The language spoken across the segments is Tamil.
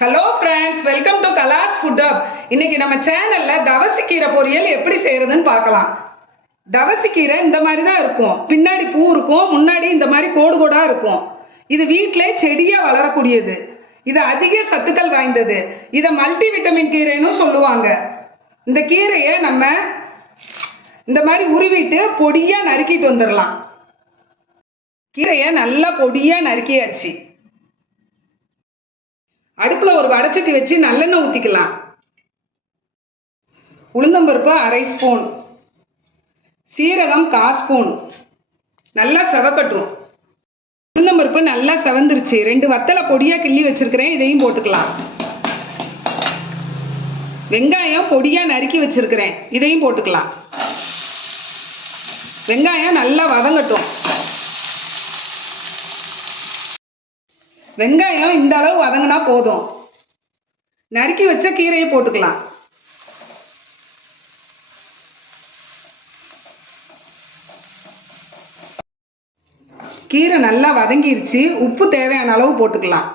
Hello friends welcome to Kalas food up இன்னைக்கு நம்ம சேனல்ல தவசிக்கீரை பொரியல் எப்படி செய்யறதுன்னு பார்க்கலாம். தவசிக்கீரை இந்த மாதிரி தான் இருக்கும். பின்னாடி பூ இருக்கும் முன்னாடி இந்த மாதிரி கோடு கோடா இருக்கும். இது வீட்டிலே செடியாக வளரக்கூடியது. இது அதிக சத்துக்கள் வாய்ந்தது. இதை மல்டி விட்டமின் கீரைன்னு சொல்லுவாங்க. இந்த கீரையை நம்ம இந்த மாதிரி உருவிட்டு பொடியாக நறுக்கிட்டு வந்துடலாம் கீரையை நல்லா பொடியாக நறுக்கியாச்சு. அடுப்பில் ஒரு வடச்சட்டி வச்சு நல்லெண்ணெய் ஊற்றிக்கலாம் உளுந்தம்பருப்பு அரை ஸ்பூன். சீரகம் கா ஸ்பூன். நல்லா செவக்கட்டும். உளுந்தம்பருப்பு நல்லா செவந்துருச்சு. ரெண்டு வத்தலை பொடியாக கிள்ளி வச்சுருக்கிறேன். இதையும் போட்டுக்கலாம். வெங்காயம் பொடியாக நறுக்கி வச்சுருக்கிறேன். இதையும் போட்டுக்கலாம். வெங்காயம் நல்லா வதங்கட்டும். வெங்காயம் இந்த அளவு வதங்கினா போதும். நறுக்கி வச்ச கீரையை போட்டுக்கலாம். கீரை நல்லா வதங்கிருச்சு. உப்பு தேவையான அளவு போட்டுக்கலாம்.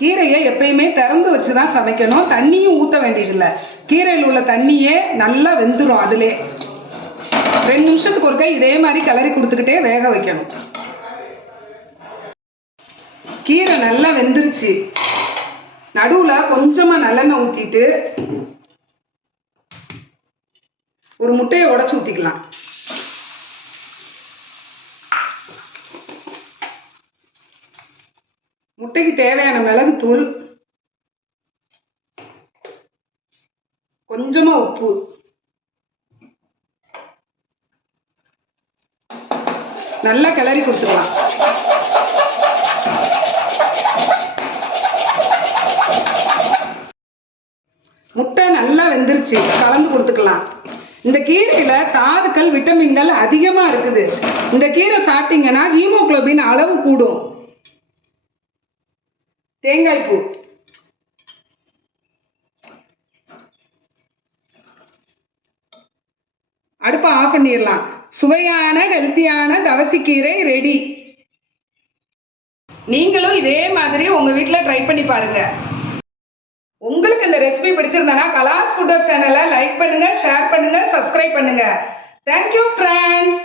கீரையை எப்பயுமே திறந்து வச்சு தான் சமைக்கணும். தண்ணியும் ஊற்ற வேண்டியதில்லை. கீரையில் உள்ள தண்ணியே நல்லா வெந்துடும் அதிலே. ரெண்டு நிமிஷத்துக்கு ஒருக்கா இதே மாதிரி கிளறி கொடுத்துக்கிட்டே வேக வைக்கணும். கீரை நல்லா வெந்துருச்சு. நடுவில் கொஞ்சமாக நல்லெண்ணெய் ஊற்றிட்டு ஒரு முட்டையை உடச்சி ஊற்றிக்கலாம் முட்டைக்கு தேவையான மிளகுத்தூள் கொஞ்சமா உப்பு நல்லா கிளறி கொடுத்துக்கலாம் வச்சு கலந்து கொடுத்துக்கலாம். இந்த கீரையில் தாதுக்கள் விட்டமின்கள் அதிகமா இருக்குது. இந்த கீரை சாப்பிட்டீங்கன்னா ஹீமோகுளோபின் அளவு கூடும். தேங்காய் பூ. அடுப்பை ஆஃப் பண்ணிடலாம். சுவையான ஹெல்த்தியான தவசிக்கீரை ரெடி நீங்களும் இதே மாதிரி உங்க வீட்டில் ட்ரை பண்ணி பாருங்க. உங்களுக்கு இந்த ரெசிபி பிடிச்சிருந்தனா கலாஸ் ஃபுட்டோ சேனலை லைக் பண்ணுங்க ஷேர் பண்ணுங்க சப்ஸ்கிரைப் பண்ணுங்க. Thank you friends